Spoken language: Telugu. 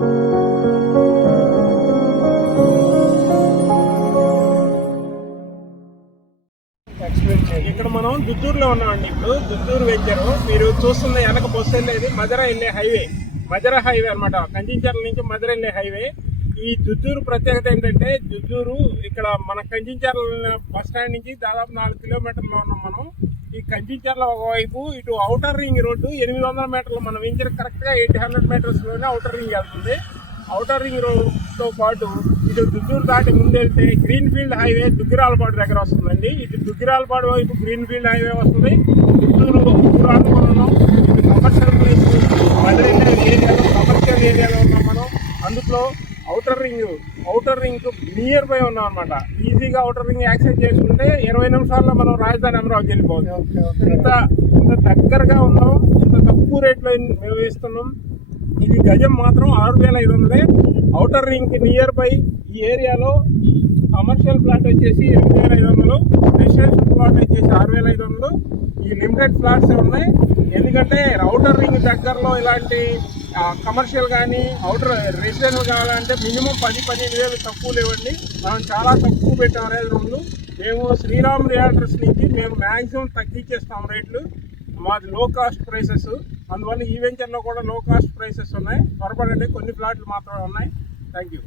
ఇక్కడ మనం దుద్దూరులో ఉన్నామండి ఇప్పుడు. దుద్దూరు వెంచరు మీరు చూస్తున్న వెనక బస్సు వెళ్ళేది మధుర వెళ్ళే హైవే. మధుర హైవే అన్నమాట. కంచించర్ల నుంచి మధుర వెళ్ళే హైవే. ఈ దుద్దూరు ప్రత్యేకత ఏంటంటే దుద్దూరు ఇక్కడ మన కంచించర్ల బస్ స్టాండ్ నుంచి దాదాపు నాలుగు కిలోమీటర్లు ఉన్నాం మనం. ఈ కంచిచర్ల ఒకవైపు ఇటు అవుటర్ రింగ్ రోడ్డు ఎనిమిది వందల మీటర్లు మనం వెంచర్ కరెక్ట్గా ఎయిట్ హండ్రెడ్ మీటర్స్లోనే అవుటర్ రింగ్ వెళ్తుంది. అవుటర్ రింగ్ రోడ్తో పాటు ఇటు దుద్దూరు దాటి ముందెళ్తే గ్రీన్ ఫీల్డ్ హైవే దుగ్గిరాలపాడు దగ్గర వస్తుందండి. ఇటు దుగ్గిరాలపాడు వైపు గ్రీన్ ఫీల్డ్ హైవే వస్తుంది. దుద్దూరు ఊరు ఇటు కమర్షియల్ ప్లేస్ మధురైన ఏరియాలో కమర్షియల్ ఏరియాలో ఉన్నాం మనం. అందులో outer ring outer ring nearby ఉన్నాం అనమాట ఈజీగా అవుటర్ రింగ్ యాక్సెస్ చేసుకుంటే ఇరవై నిమిషాల్లో మనం రాజధాని అమరావతి వెళ్ళిపోవచ్చు. ఇంత ఇంత దగ్గరగా ఉన్నాం ఇంత తక్కువ రేట్లో మేము ఇస్తున్నాం ఇది గజం మాత్రం ఆరు వేల ఐదు వందలే. అవుటర్ రింగ్ నియర్ బై ఈ ఏరియాలో కమర్షియల్ ప్లాట్ వచ్చేసి ఎనిమిది వేల ఐదు వందలు. రెసిడెన్షియల్ ప్లాట్ వచ్చేసి ఆరు వేల ఐదు వందలు. ఈ లిమిటెడ్ ప్లాట్స్ ఉన్నాయి? ఎందుకంటే అవుటర్ రింగ్ దగ్గరలో ఇలాంటి కమర్షియల్ కానీ అవుటర్ రెసిడెన్షియల్ కావాలంటే మినిమం పది పదిహేను వేలు తక్కువ లేవండి. మనం చాలా తక్కువ పెట్టాం అనేది రెండు మేము శ్రీరామ్ రియాల్టర్స్ నుంచి మేము మ్యాక్సిమం తగ్గించేస్తాం రేట్లు. మాది లో కాస్ట్ ప్రైసెస్ అందువల్ల ఈ వెంచర్లో కూడా లో కాస్ట్ ప్రైసెస్ ఉన్నాయి. త్వరపడండి కొన్ని ప్లాట్లు మాత్రమే ఉన్నాయి. Thank you